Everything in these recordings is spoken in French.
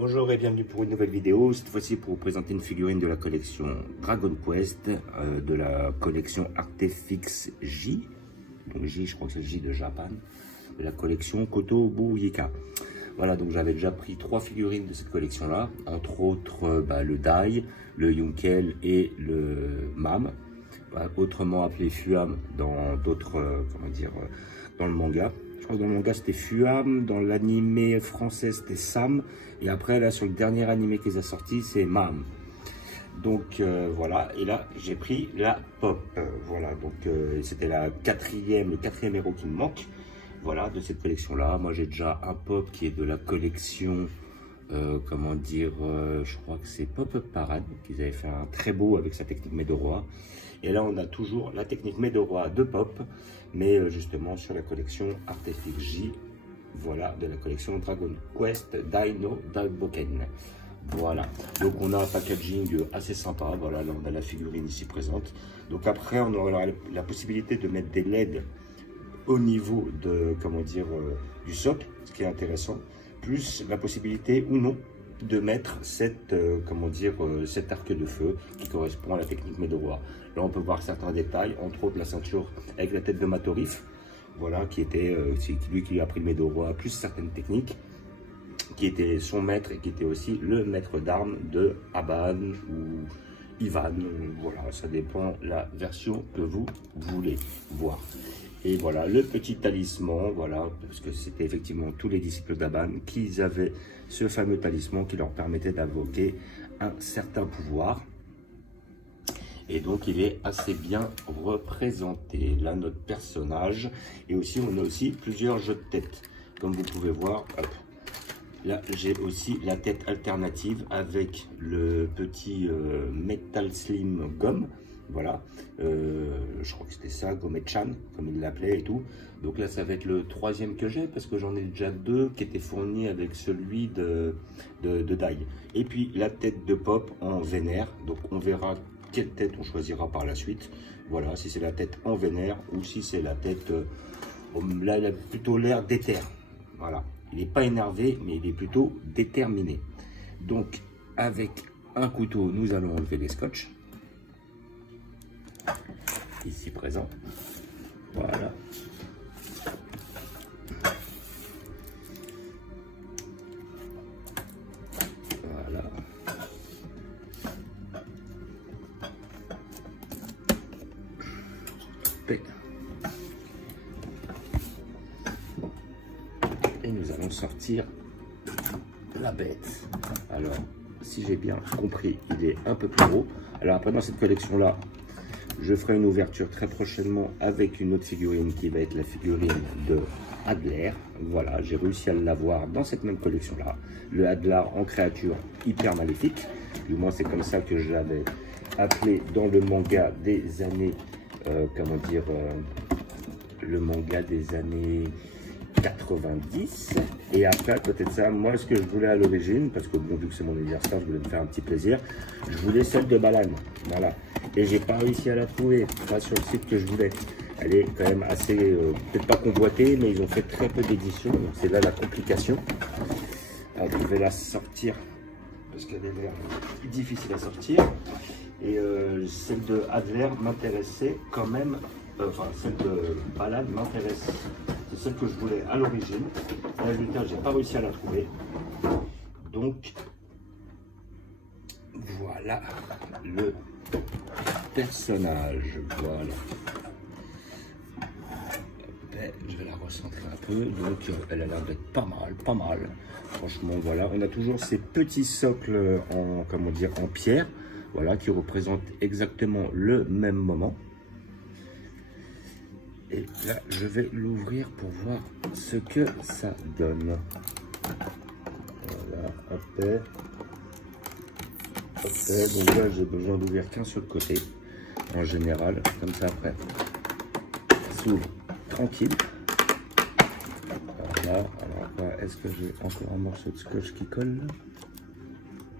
Bonjour et bienvenue pour une nouvelle vidéo, cette fois-ci pour vous présenter une figurine de la collection Dragon Quest, de la collection Artefix J, donc J, je crois que c'est J de Japan, de la collection Kotobu Yika. Voilà, donc j'avais déjà pris 3 figurines de cette collection-là, entre autres le Dai, le Yunkel et le Mam, autrement appelé Fuam dans d'autres, dans le manga. Je crois que dans le manga c'était Fuam, dans l'animé français c'était Sam, et après là sur le dernier animé qu'ils ont sorti c'est Mam. Donc voilà, et là j'ai pris la Pop, voilà, donc c'était le quatrième héros qui me manque, voilà, de cette collection là. Moi j'ai déjà un Pop qui est de la collection, je crois que c'est Pop Up Parade, qu'ils avaient fait un très beau avec sa technique Medoroa. Et là on a toujours la technique Medoroa de Pop, mais justement sur la collection Artefix J, voilà, de la collection Dragon Quest Dino Daiboken. Voilà, donc on a un packaging assez sympa, voilà, là on a la figurine ici présente. Donc après on aura la possibilité de mettre des LED au niveau de, du socle, ce qui est intéressant, plus la possibilité ou non de mettre cet arc de feu qui correspond à la technique Medoroa. Là on peut voir certains détails, entre autres la ceinture avec la tête de Matorif, voilà, qui était c'est lui qui lui a pris le Medoroa, plus certaines techniques, qui était son maître et qui était aussi le maître d'armes de Aban ou Ivan, voilà, ça dépend la version que vous voulez voir. Et voilà le petit talisman, voilà, parce que c'était effectivement tous les disciples d'Aban qui avaient ce fameux talisman qui leur permettait d'invoquer un certain pouvoir. Et donc il est assez bien représenté, là notre personnage, et aussi on a aussi plusieurs jeux de tête, comme vous pouvez voir. Hop. Là j'ai aussi la tête alternative avec le petit Metal Slim Gomme. Voilà, je crois que c'était ça, Gomet-chan, comme il l'appelait et tout. Donc là, ça va être le 3e que j'ai, parce que j'en ai déjà 2 qui étaient fournis avec celui de Dai. Et puis la tête de Pop en vénère, donc on verra quelle tête on choisira par la suite. Voilà, si c'est la tête en vénère ou si c'est la tête, là il a plutôt l'air d'éther. Voilà, il n'est pas énervé, mais il est plutôt déterminé. Donc avec un couteau, nous allons enlever les scotch. Ici présent, voilà. Voilà. Et nous allons sortir la bête. Alors, si j'ai bien compris, il est un peu plus gros. Alors après, dans cette collection là, je ferai une ouverture très prochainement avec une autre figurine qui va être la figurine de Adler. Voilà, j'ai réussi à l'avoir dans cette même collection-là. Le Adler en créature hyper maléfique. Du moins, c'est comme ça que je l'avais appelé dans le manga des années... le manga des années 90. Et après, à côté de ça, moi, ce que je voulais à l'origine, parce que bon, vu que c'est mon anniversaire, je voulais me faire un petit plaisir, je voulais celle de Balan. Voilà. Et j'ai pas réussi à la trouver, pas sur le site que je voulais. Elle est quand même assez, peut-être pas convoitée, mais ils ont fait très peu d'éditions, donc c'est là la complication. Alors, je vais la sortir, parce qu'elle est l'air difficile à sortir. Et celle de Adler m'intéressait quand même, celle de Balan m'intéresse. C'est celle que je voulais à l'origine. Résultat, j'ai pas réussi à la trouver. Donc, voilà le personnage. Voilà. Je vais la recentrer un peu. Donc, elle a l'air d'être pas mal. Franchement, voilà. On a toujours ces petits socles en, en pierre. Voilà, qui représentent exactement le même moment. Et là, je vais l'ouvrir pour voir ce que ça donne. Voilà, hop. Donc là, j'ai besoin d'ouvrir qu'un seul côté, en général, comme ça après. Ça s'ouvre tranquille. Voilà, alors est-ce que j'ai encore un morceau de scotch qui colle?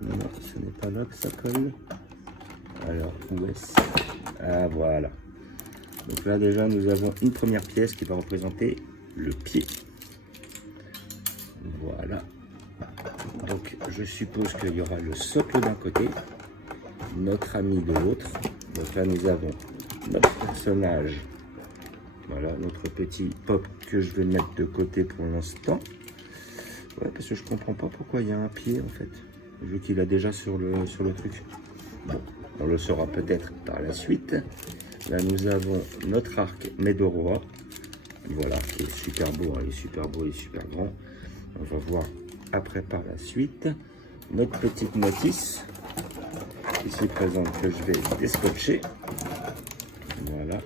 Non, ce n'est pas là que ça colle. Alors, où est-ce? Ah, voilà. Donc là déjà nous avons une première pièce qui va représenter le pied. Voilà. Donc Donc, je suppose qu'il y aura le socle d'un côté, notre ami de l'autre. Donc là, nous avons notre personnage. Voilà, notre petit pop que je vais mettre de côté pour l'instant. Ouais, parce que je comprends pas pourquoi il y a un pied, en fait. Vu qu'il a déjà sur le truc. Bon, on le saura peut-être par la suite. Là, nous avons notre arc Medoroa. Voilà, qui est super beau, hein, il est super beau et super grand. On va voir après par la suite. Notre petite notice, ici présente, que je vais déscotcher. Voilà.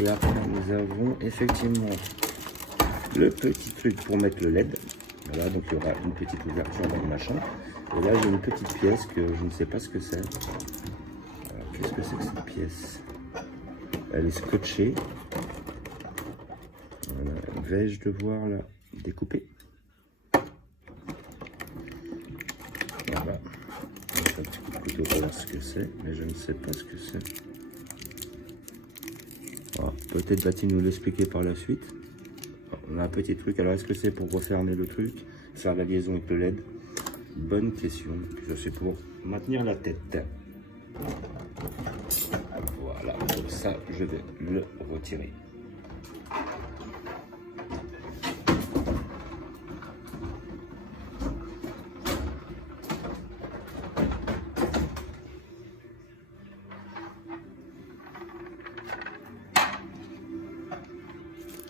Et après, nous avons effectivement le petit truc pour mettre le LED. Voilà, donc il y aura une petite ouverture dans le machin. Et là, j'ai une petite pièce que je ne sais pas ce que c'est. Qu'est-ce que c'est que cette pièce? Elle est scotchée. Voilà. Vais-je devoir la découper? Voilà. Un petit coup de couteau pour voir ce que c'est, mais je ne sais pas ce que c'est. Voilà. Peut-être va-t-il nous l'expliquer par la suite. On a un petit truc. Alors, est-ce que c'est pour refermer le truc, faire la liaison avec le LED? Bonne question. Ça, c'est pour maintenir la tête. Voilà. Pour ça, je vais le retirer.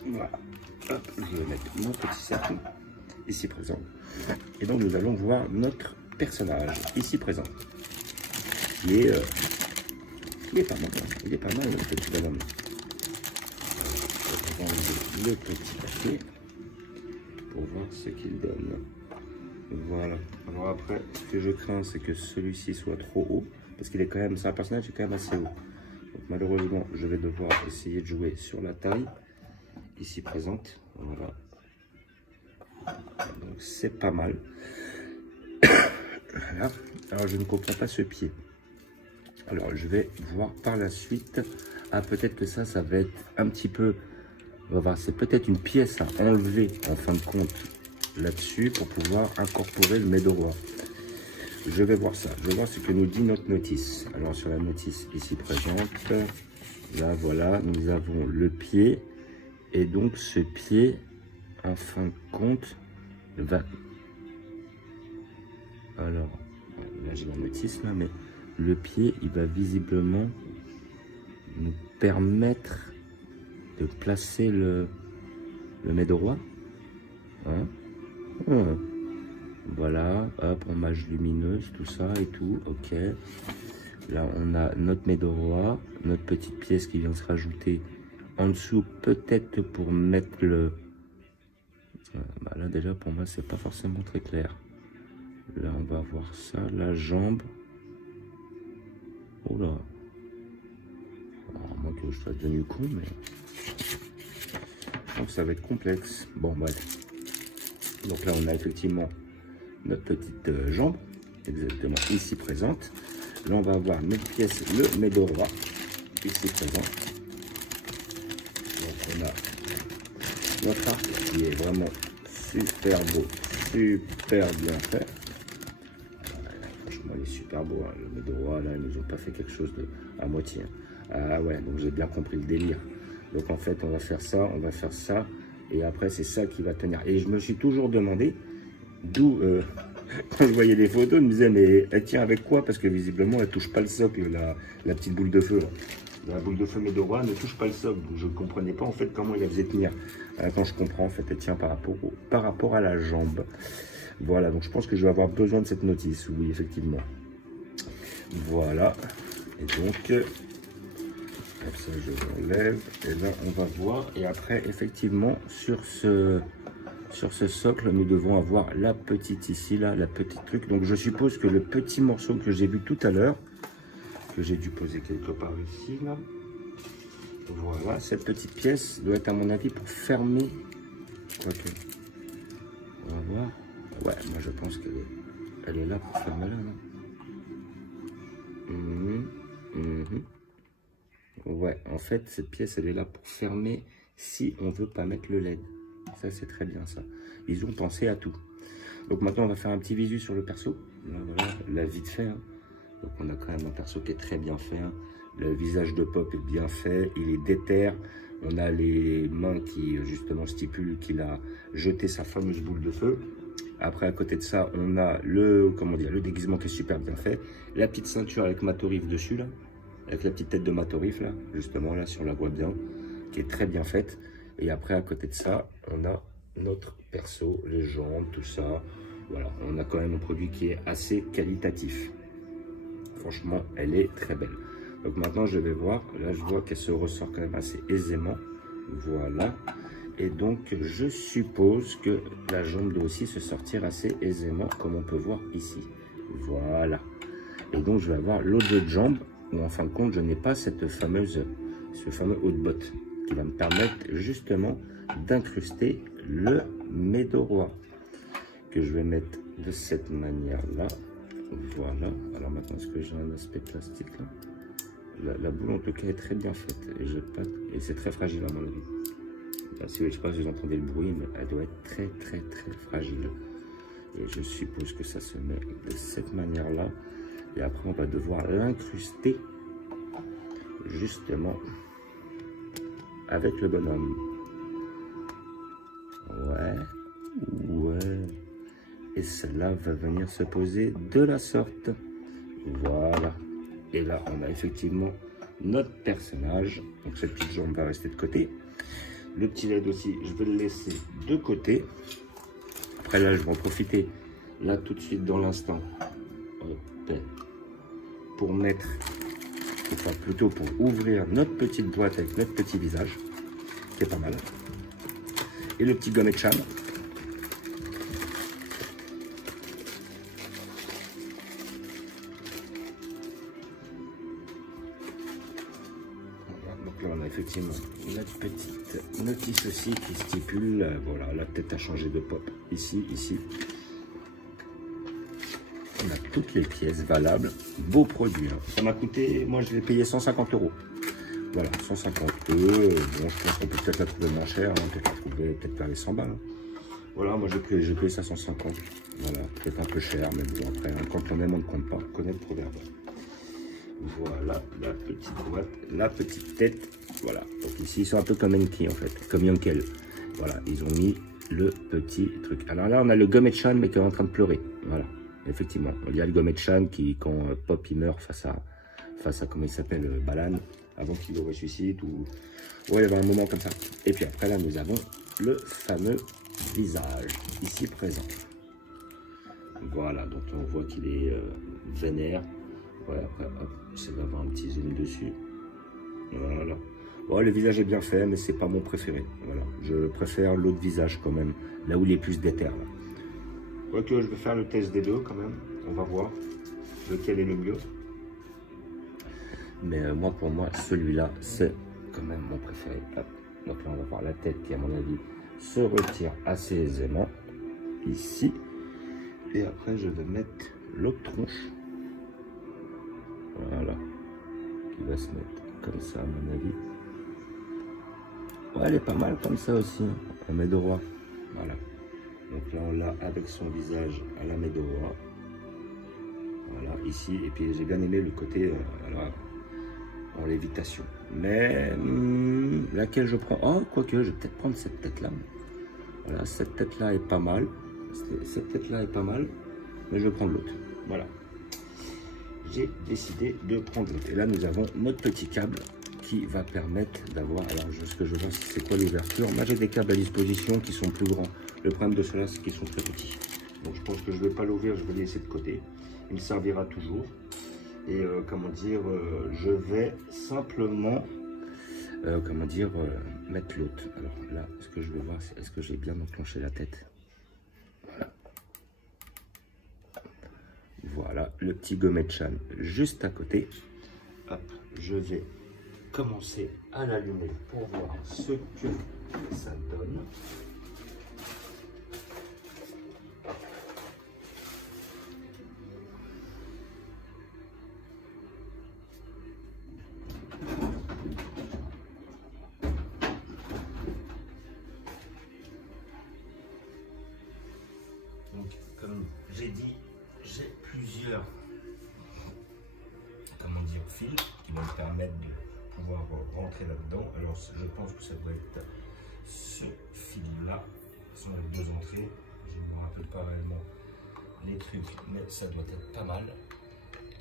Voilà. Hop, je vais mettre mon petit cercle ici présent. Et donc nous allons voir notre personnage ici présent. Qui est pas mal. Il est pas mal le petit bonhomme. On va enlever le petit papier pour voir ce qu'il donne. Voilà. Alors après, ce que je crains, c'est que celui-ci soit trop haut. Parce qu'il est quand même, c'est un personnage qui est quand même assez haut. Donc malheureusement, je vais devoir essayer de jouer sur la taille. Ici présente, voilà. Donc c'est pas mal. Voilà. Alors je ne comprends pas ce pied. Alors je vais voir par la suite. Ah, peut-être que ça va être un petit peu, on va voir, c'est peut-être une pièce à enlever en fin de compte là-dessus pour pouvoir incorporer le Medoroa. Je vais voir ça. Je vais voir ce que nous dit notre notice. Alors sur la notice ici présente, là voilà, nous avons le pied. Et donc ce pied, en fin de compte, va... Alors, là j'ai la notice là, mais le pied, il va visiblement nous permettre de placer le Medoroa. Hein? Voilà, hop, hommage lumineuse, tout ça et tout, ok. Là on a notre Medoroa, notre petite pièce qui vient se rajouter en dessous, peut-être pour mettre le... Bah là déjà pour moi c'est pas forcément très clair. Là on va voir ça, la jambe. Oh là. Alors, moi que je sois devenu con, mais... Je pense que ça va être complexe. Bon bref. Donc là on a effectivement notre petite jambe, exactement ici présente. Là on va avoir notre pièce, le Medoroa, ici présent. On a notre arc qui est vraiment super beau, super bien fait. Franchement, il est super beau. Hein. Le Medoroa, là, ils nous ont pas fait quelque chose de à moitié. Ah ouais, donc j'ai bien compris le délire. Donc en fait, on va faire ça, et après, c'est ça qui va tenir. Et je me suis toujours demandé d'où, quand je voyais des photos, je me disais, mais elle tient avec quoi? Parce que visiblement, elle touche pas le socle, la petite boule de feu. Là. La boule de feu Medoroa ne touche pas le socle, donc je ne comprenais pas en fait comment il la faisait tenir. Quand je comprends, en fait, elle tient par rapport à la jambe. Voilà, donc je pense que je vais avoir besoin de cette notice, oui, effectivement. Voilà, et donc, comme ça je l'enlève, et là on va voir, et après, effectivement, sur ce socle, nous devons avoir la petite ici, là, la petite truc. Donc je suppose que le petit morceau que j'ai vu tout à l'heure, que j'ai dû poser quelque part ici, là. Voilà, cette petite pièce doit être à mon avis pour fermer. Quoique, on va voir. Ouais, moi je pense qu'elle est là pour fermer là, non? Ouais, en fait, cette pièce, elle est là pour fermer si on veut pas mettre le LED. Ça, c'est très bien, ça. Ils ont pensé à tout. Donc maintenant, on va faire un petit visu sur le perso. Là, voilà, la vite fait. Hein. Donc on a quand même un perso qui est très bien fait. Hein. Le visage de Pop est bien fait, il est déter. On a les mains qui justement stipulent qu'il a jeté sa fameuse boule de feu. Après, à côté de ça, on a le déguisement qui est super bien fait. La petite ceinture avec Matorif dessus, là. Avec la petite tête de Matorif, là. Justement, là, si on la voit bien. Qui est très bien faite. Et après, à côté de ça, on a notre perso, les jambes, tout ça. Voilà, on a quand même un produit qui est assez qualitatif. Franchement, elle est très belle. Donc maintenant, je vais voir. Là, je vois qu'elle se ressort quand même assez aisément. Voilà. Et donc, je suppose que la jambe doit aussi se sortir assez aisément, comme on peut voir ici. Voilà. Et donc, je vais avoir l'autre jeu de jambe, où en fin de compte, je n'ai pas ce fameux haut de botte, qui va me permettre justement d'incruster le médorois, que je vais mettre de cette manière-là. Voilà. Alors maintenant, est-ce que j'ai un aspect plastique là? La boule, en tout cas, est très bien faite. Et c'est très fragile, à mon avis. Là, si je ne sais pas si vous entendez le bruit, mais elle doit être très, très, très fragile. Et je suppose que ça se met de cette manière-là. Et après, on va devoir l'incruster, justement, avec le bonhomme. Ouais. Et celle-là va venir se poser de la sorte. Voilà. Et là, on a effectivement notre personnage. Donc, cette petite jambe va rester de côté. Le petit LED aussi, je vais le laisser de côté. Après, là, je vais en profiter, là, tout de suite, dans l'instant, pour mettre, enfin, plutôt pour ouvrir notre petite boîte avec notre petit visage, qui est pas mal. Et le petit gomme Chan. Donc là, on a effectivement notre petite notice aussi qui stipule, voilà, la tête a changé de Pop. Ici. On a toutes les pièces valables. Beau produit. Hein. Ça m'a coûté, moi je l'ai payé 150 €. Voilà, 150 €. Bon, je pense qu'on peut peut-être la trouver moins chère. Hein. On peut la trouver peut-être vers les 100 balles. Hein. Voilà, moi j'ai payé ça 150. Voilà, peut-être un peu cher, mais bon, après, hein, quand on aime, on ne compte pas. On connaît le proverbe. Voilà, la petite boîte, la petite tête. Voilà, donc ici, ils sont un peu comme Enki en fait, comme Yonkel. Voilà, ils ont mis le petit truc. Alors là, on a le Gomet-chan, mais qui est en train de pleurer. Voilà, effectivement. Il y a le Gomet-chan qui, quand Pop il meurt face à comment il s'appelle, Balan, avant qu'il le ressuscite, ou ouais, il y avait un moment comme ça. Et puis après, là, nous avons le fameux visage, ici présent. Voilà, donc on voit qu'il est vénère. Ouais, après, hop, ça va avoir un petit zoom dessus. Voilà. Bon, le visage est bien fait, mais c'est pas mon préféré. Voilà, je préfère l'autre visage quand même, là où il est plus déter. Ok, je vais faire le test des deux quand même. On va voir lequel est le mieux. Mais moi, pour moi, celui-là, c'est quand même mon préféré. Hop. Donc là, on va voir la tête qui, à mon avis, se retire assez aisément. Ici. Et après, je vais mettre l'autre tronche. Voilà. Qui va se mettre comme ça, à mon avis. Ouais, elle est pas mal comme ça aussi. Un médorois. Voilà. Donc là, on l'a avec son visage à la médorois. Voilà, ici. Et puis, j'ai bien aimé le côté en lévitation. Mais laquelle je prends? Oh, quoique, je vais peut-être prendre cette tête-là. Voilà, cette tête-là est pas mal. Cette tête-là est pas mal. Mais je vais prendre l'autre. Voilà. J'ai décidé de prendre l'autre. Et là, nous avons notre petit câble qui va permettre d'avoir... Alors, ce que je vois, c'est quoi l'ouverture. Moi, j'ai des câbles à disposition qui sont plus grands. Le problème de ceux-là, c'est qu'ils sont très petits. Donc, je pense que je ne vais pas l'ouvrir, je vais le laisser de côté. Il me servira toujours. Et, comment dire, je vais simplement, mettre l'autre. Alors là, ce que je veux voir, c'est est-ce que j'ai bien enclenché la tête. Voilà. Voilà, le petit Gomet-chan juste à côté. Hop, je vais commencer à l'allumer pour voir ce que ça donne. comme j'ai dit, j'ai plusieurs comment dire, fils qui vont me permettre de pouvoir rentrer là-dedans. Alors je pense que ça doit être ce fil-là, ce sont les deux entrées. Je ne me rappelle pas réellement les trucs, mais ça doit être pas mal.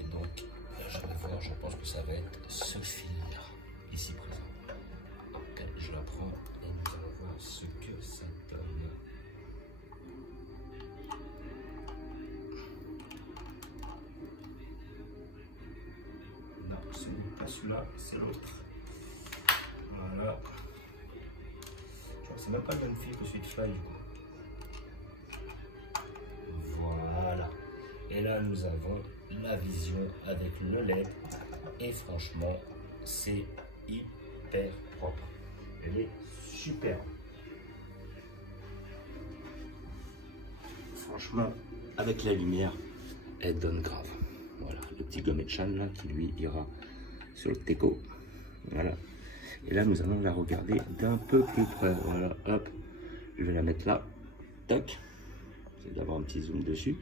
Et donc, je vais voir, je pense que ça va être ce fil-là, ici présent. Donc, je la prends et nous allons voir ce que ça donne. Non, ce n'est pas celui-là, c'est l'autre. Voilà. Je crois que c'est même pas le même fil que celui de Fly, du coup. Voilà. Et là, nous avons la vision avec le LED. Et franchement, c'est hyper propre. Elle est super. Franchement, avec la lumière, elle donne grave. Voilà, le petit gommé chan là qui lui ira sur le teco. Voilà. Et là, nous allons la regarder d'un peu plus près. Voilà, hop. Je vais la mettre là. Tac. C'est d'avoir un petit zoom dessus.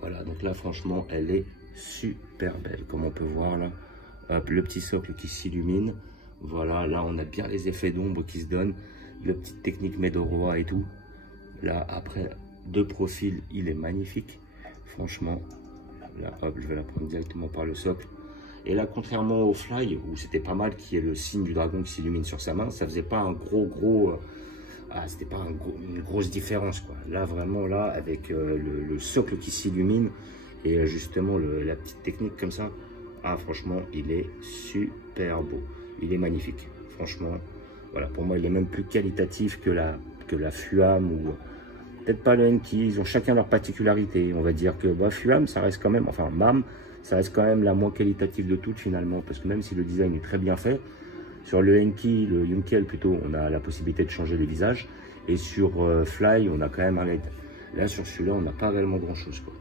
Voilà, donc là, franchement, elle est super belle. Comme on peut voir là, hop, le petit socle qui s'illumine. Voilà, là, on a bien les effets d'ombre qui se donnent. Le petit technique Medoroa et tout. Là, après, de profil, il est magnifique. Franchement, là, hop, je vais la prendre directement par le socle. Et là, contrairement au Fly, où c'était pas mal qu'il y ait le signe du dragon qui s'illumine sur sa main, ça faisait pas un gros... c'était pas une grosse différence, quoi. Là, vraiment, là, avec le socle qui s'illumine et justement la petite technique comme ça, ah, franchement, il est super beau. Il est magnifique. Franchement, voilà, pour moi, il est même plus qualitatif que la Fuam ou... Peut-être pas le Enki, ils ont chacun leur particularité. On va dire que Fuam, ça reste quand même, enfin MAM, ça reste quand même la moins qualitative de toutes finalement, parce que même si le design est très bien fait, sur le Enki, le Yunkel plutôt, on a la possibilité de changer les visages, et sur Fly, on a quand même un LED. Là, sur celui-là, on n'a pas réellement grand-chose, quoi.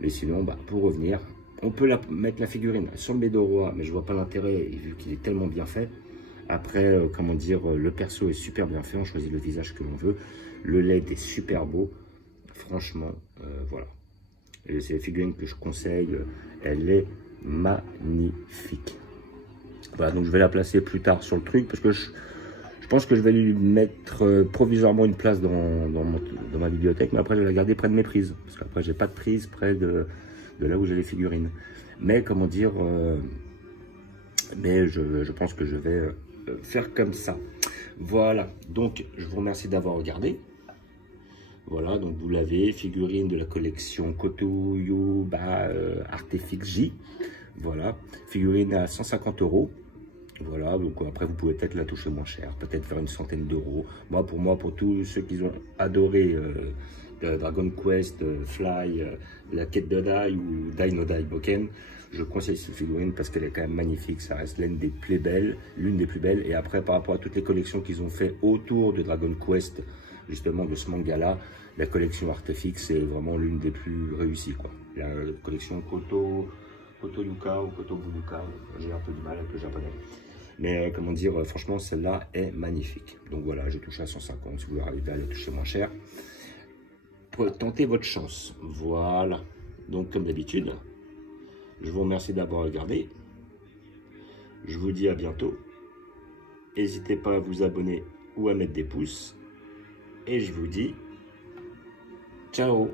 Mais sinon, pour revenir, on peut mettre la figurine sur le Medoroa, mais je vois pas l'intérêt, vu qu'il est tellement bien fait. Après, comment dire, le perso est super bien fait, on choisit le visage que l'on veut. Le LED est super beau, franchement, voilà. Et c'est la figurine que je conseille, elle est magnifique. Voilà, donc je vais la placer plus tard sur le truc, parce que je pense que je vais lui mettre provisoirement une place dans ma bibliothèque, mais après je vais la garder près de mes prises, parce qu'après j'ai pas de prise près de là où j'ai les figurines. Mais comment dire, mais je pense que je vais faire comme ça. Voilà, donc je vous remercie d'avoir regardé. Voilà, donc vous l'avez, figurine de la collection Kotoyu Artefix J. Voilà, figurine à 150 €. Voilà, donc après vous pouvez peut-être la toucher moins cher, peut-être faire une centaine d'euros. Pour tous ceux qui ont adoré Dragon Quest, Fly, la quête de Dai ou Dai no Dai Boken, je conseille cette figurine parce qu'elle est quand même magnifique. Ça reste l'une des plus belles, Et après, par rapport à toutes les collections qu'ils ont fait autour de Dragon Quest, justement de ce manga-là, la collection Artefix est vraiment l'une des plus réussies, quoi. La collection Kotoyuka ou Kotobuluka, j'ai un peu du mal avec le japonais. Mais comment dire, franchement, celle-là est magnifique. Donc voilà, j'ai touché à 150. Si vous arrivez à la toucher moins cher, tentez votre chance. Voilà. Donc comme d'habitude, je vous remercie d'avoir regardé. Je vous dis à bientôt. N'hésitez pas à vous abonner ou à mettre des pouces. Et je vous dis ciao.